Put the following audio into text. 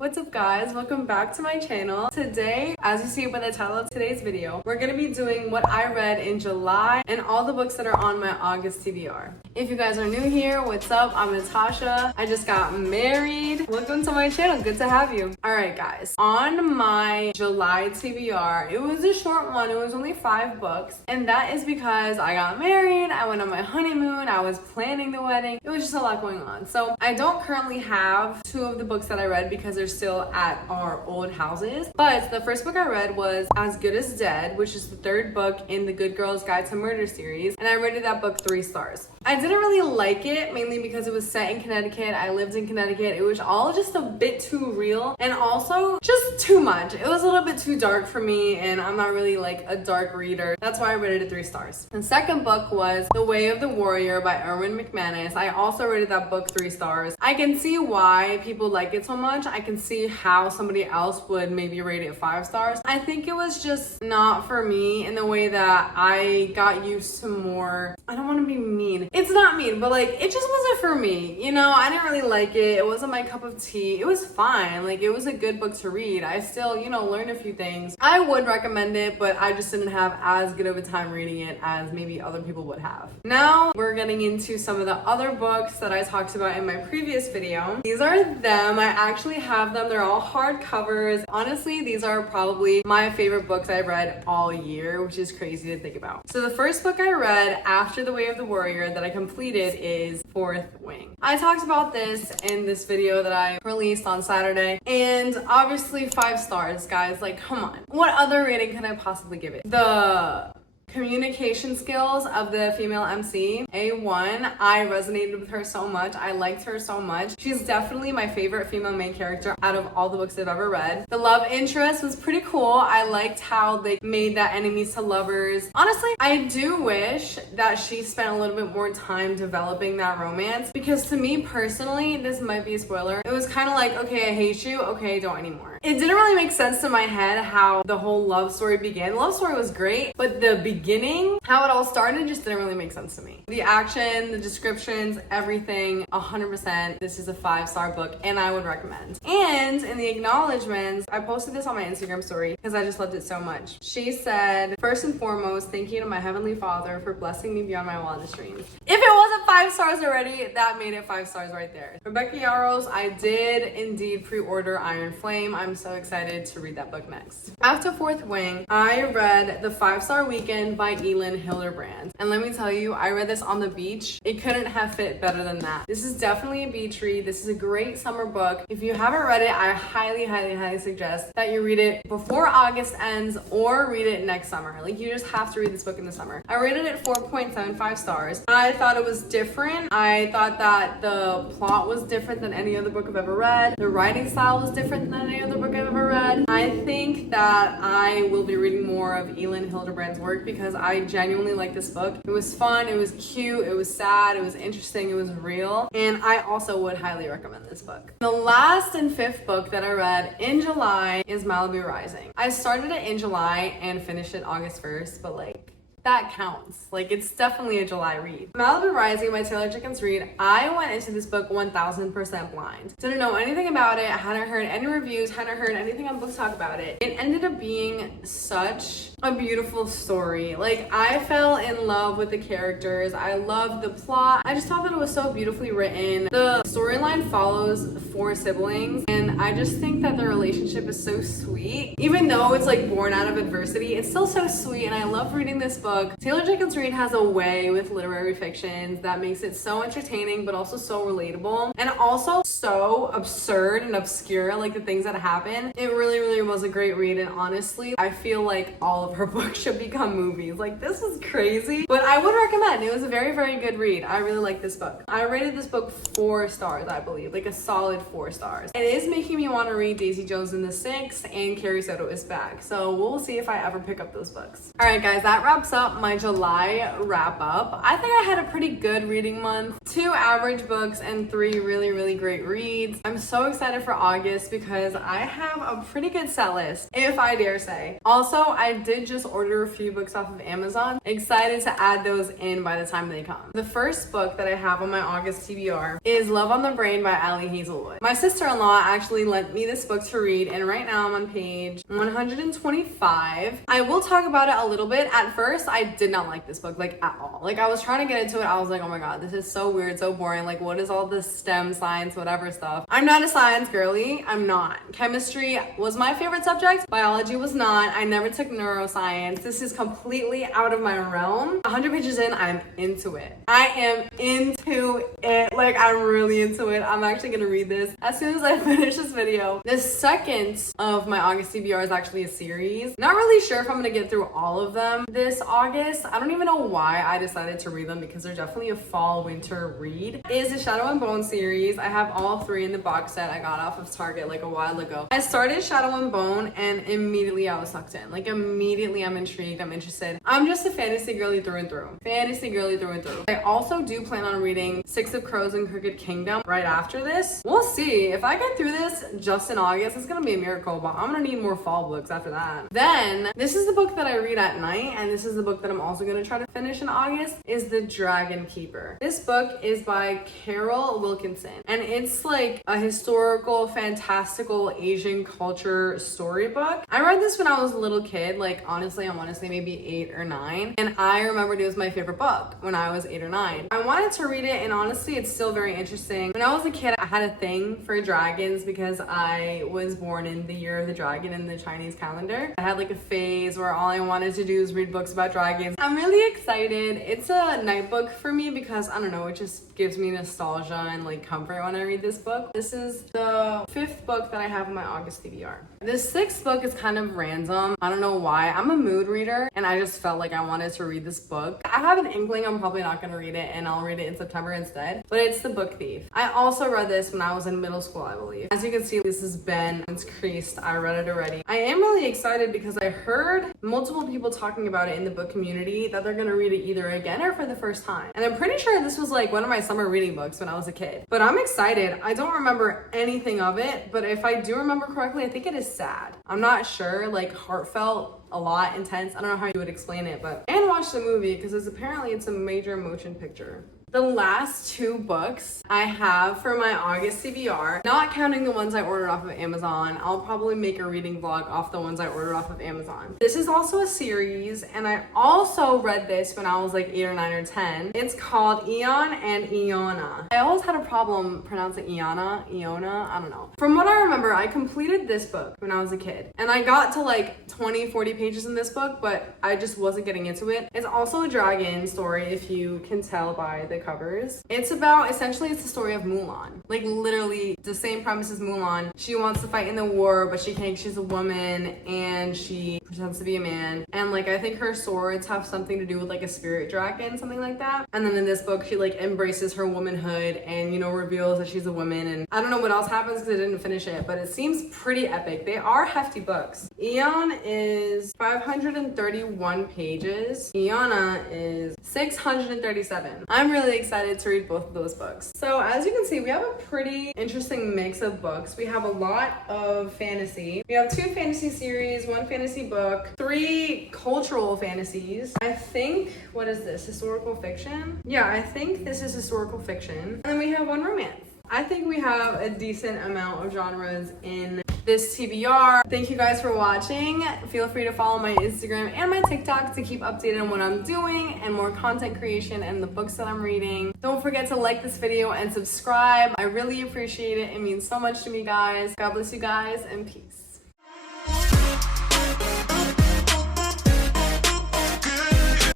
What's up guys, welcome back to my channel. Today, as you see by the title of today's video, we're gonna be doing what I read in July and all the books that are on my August TBR. If you guys are new here, what's up? I'm Natasha. I just got married. Welcome to my channel, good to have you. All right guys, on my July TBR, it was a short one, it was only 5 books. And that is because I got married, I went on my honeymoon, I was planning the wedding. It was just a lot going on. So I don't currently have 2 of the books that I read because they're still at our old houses. But the first book I read was As Good as Dead, which is the 3rd book in the Good Girls Guide to Murder series. And I rated that book 3 stars. I didn't really like it, mainly because it was set in Connecticut. I lived in Connecticut. It was all just a bit too real and also just too much. It was a little bit too dark for me and I'm not really like a dark reader. That's why I rated it 3 stars. The second book was The Way of the Warrior by Erwin McManus. I also rated that book 3 stars. I can see why people like it so much. I can see how somebody else would maybe rate it 5 stars. I think it was just not for me in the way that I got used to more. I don't want to be mean. It's not mean, but like it just wasn't for me. You know, I didn't really like it. It wasn't my cup of tea. It was fine. Like it was a good book to read. I still, you know, learned a few things. I would recommend it, but I just didn't have as good of a time reading it as maybe other people would have. Now we're getting into some of the other books that I talked about in my previous video. These are them. I actually have them. They're all hardcovers. Honestly, these are probably my favorite books I've read all year, which is crazy to think about. So the first book I read after The Way of the Warrior that I completed is Fourth Wing. I talked about this in this video that I released on Saturday, and obviously 5 stars, guys. Like, come on. What other rating can I possibly give it? The communication skills of the female MC, A1. I resonated with her so much. I liked her so much. She's definitely my favorite female main character out of all the books I've ever read. The love interest was pretty cool. I liked how they made that enemies to lovers. Honestly, I do wish that she spent a little bit more time developing that romance, because to me personally, this might be a spoiler, it was kind of like, okay, I hate you, okay, don't anymore. It didn't really make sense to my head how the whole love story began. The love story was great, but the beginning, how it all started, just didn't really make sense to me. The action, the descriptions, everything, 100%. This is a 5-star book and I would recommend. And in the acknowledgements, I posted this on my Instagram story because I just loved it so much. She said, first and foremost, thank you to my Heavenly Father for blessing me beyond my wildest dreams. If it wasn't 5 stars already, that made it 5 stars right there. Rebecca Yarros, I did indeed pre-order Iron Flame. I'm so excited to read that book next. After Fourth Wing, I read The 5-Star Weekend by Elin Hilderbrand. And let me tell you, I read this on the beach. It couldn't have fit better than that. This is definitely a beach read. This is a great summer book. If you haven't read it, I highly suggest that you read it before August ends or read it next summer. Like, you just have to read this book in the summer. I rated it 4.75 stars. I thought it was different. I thought that the plot was different than any other book I've ever read. The writing style was different than any other book I've ever read. I think that I will be reading more of Elin Hilderbrand's work because I genuinely like this book. It was fun, it was cute, it was sad, it was interesting, it was real, and I also would highly recommend this book. The last and 5th book that I read in July is Malibu Rising. I started it in July and finished it August 1st, but like, that counts. Like, it's definitely a July read. Malibu Rising by Taylor Jenkins Reid. I went into this book 1000% blind. Didn't know anything about it. Hadn't heard any reviews. Hadn't heard anything on Book Talk about it. It ended up being such a beautiful story. Like, I fell in love with the characters. I loved the plot. I just thought that it was so beautifully written. The storyline follows 4 siblings, and I just think that their relationship is so sweet. Even though it's like born out of adversity, it's still so sweet, and I love reading this book. Taylor Jenkins Reid has a way with literary fictions that makes it so entertaining but also so relatable and also so absurd and obscure, like the things that happen. It really was a great read, and honestly, I feel like all of her books should become movies. Like, this is crazy, but I would recommend. It was a very good read. I really like this book. I rated this book 4 stars, I believe, like a solid 4 stars. It is making me want to read Daisy Jones and the Six and Carrie Soto is Back, so we'll see if I ever pick up those books. All right guys, that wraps up up my July wrap up. I think I had a pretty good reading month. 2 average books and 3 really great reads. I'm so excited for August because I have a pretty good set list, if I dare say. Also, I did just order a few books off of Amazon. Excited to add those in by the time they come. The first book that I have on my August TBR is Love on the Brain by Ali Hazelwood. My sister-in-law actually lent me this book to read, and right now I'm on page 125. I will talk about it a little bit. At first, I did not like this book, like at all. Like I was trying to get into it. I was like, oh my God, this is so weird, so boring. Like what is all this STEM, science, whatever stuff? I'm not a science girly. I'm not. Chemistry was my favorite subject. Biology was not. I never took neuroscience. This is completely out of my realm. 100 pages in, I'm into it. I am into it. Like I'm really into it. I'm actually gonna read this as soon as I finish this video. The second of my August TBR is actually a series. Not really sure if I'm gonna get through all of them this August. I don't even know why I decided to read them because they're definitely a fall winter read. It is the Shadow and Bone series. I have all 3 in the box set I got off of Target like a while ago. I started Shadow and Bone and immediately I was sucked in. Like immediately I'm intrigued, I'm interested. I'm just a fantasy girly through and through. Fantasy girly through and through. I also do plan on reading Six of Crows and Crooked Kingdom right after this. We'll see. If I get through this just in August, it's gonna be a miracle, but I'm gonna need more fall books after that. Then, this is the book that I read at night, and this is the book that I'm also gonna try to finish in August, is The Dragon Keeper. This book is by Carol Wilkinson, and it's like a historical, fantastical Asian culture storybook. I read this when I was a little kid, like honestly, I wanna say maybe 8 or 9, and I remembered it was my favorite book when I was 8 or 9. I wanted to read it, and honestly, it's still very interesting. When I was a kid, I had a thing for dragons because I was born in the year of the dragon in the Chinese calendar. I had like a phase where all I wanted to do is read books about dragons. I'm really excited. It's a night book for me because I don't know, it just gives me nostalgia and like comfort when I read this book. This is the 5th book that I have in my August TBR. The 6th book is kind of random. I don't know why. I'm a mood reader and I just felt like I wanted to read this book. I have an inkling I'm probably not going to read it and I'll read it in September instead, but it's The Book Thief. I also read this when I was in middle school, I believe. As you can see, this has been increased. I read it already. I am really excited because I heard multiple people talking about it in the book community that they're going to read it either again or for the first time. And I'm pretty sure this was like one of my summer reading books when I was a kid. But I'm excited. I don't remember anything of it, but if I do remember correctly, I think it is sad. I'm not sure, like heartfelt, a lot, intense. I don't know how you would explain it, but and watch the movie because apparently it's a major motion picture. The last 2 books I have for my August TBR, not counting the ones I ordered off of Amazon, I'll probably make a reading vlog off the ones I ordered off of Amazon. This is also a series, and I also read this when I was like 8 or 9 or 10. It's called Eon and Iona. I always had a problem pronouncing Iona, I don't know. From what I remember, I completed this book when I was a kid, and I got to like 20, 40 pages in this book, but I just wasn't getting into it. It's also a dragon story, if you can tell by the covers. It's about, essentially it's the story of Mulan. Like literally the same premise as Mulan. She wants to fight in the war, but she can't, she's a woman and she pretends to be a man. And like I think her swords have something to do with like a spirit dragon, something like that. And then in this book, she like embraces her womanhood and, you know, reveals that she's a woman. And I don't know what else happens because I didn't finish it, but it seems pretty epic. They are hefty books. Eon is 531 pages. Iona is 637. I'm really excited to read both of those books. So as you can see, we have a pretty interesting mix of books. We have a lot of fantasy. We have 2 fantasy series, 1 fantasy book, 3 cultural fantasies. I think, what is this? Historical fiction? Yeah, I think this is historical fiction. And then we have 1 romance. I think we have a decent amount of genres in this TBR. Thank you guys for watching. Feel free to follow my Instagram and my TikTok to keep updated on what I'm doing and more content creation and the books that I'm reading. Don't forget to like this video and subscribe. I really appreciate it. It means so much to me, guys. God bless you guys and peace.